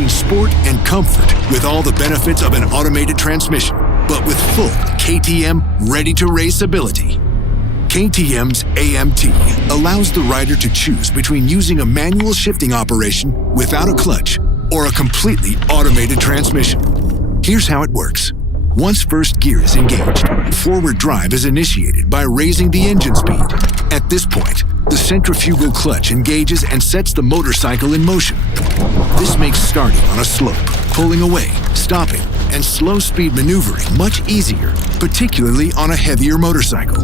between sport and comfort with all the benefits of an automated transmission, but with full KTM ready-to-race ability. KTM's AMT allows the rider to choose between using a manual shifting operation without a clutch or a completely automated transmission. Here's how it works. Once first gear is engaged, forward drive is initiated by raising the engine speed. At this point, the centrifugal clutch engages and sets the motorcycle in motion. This makes starting on a slope, pulling away, stopping, and slow speed maneuvering much easier, particularly on a heavier motorcycle.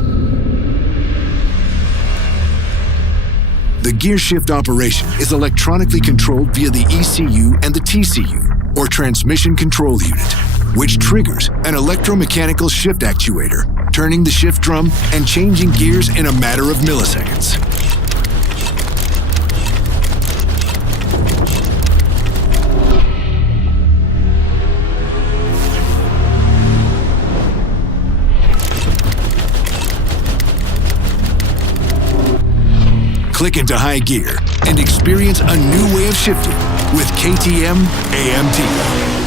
The gear shift operation is electronically controlled via the ECU and the TCU, or Transmission Control Unit, which triggers an electromechanical shift actuator, turning the shift drum and changing gears in a matter of milliseconds. Click into high gear and experience a new way of shifting with KTM AMT.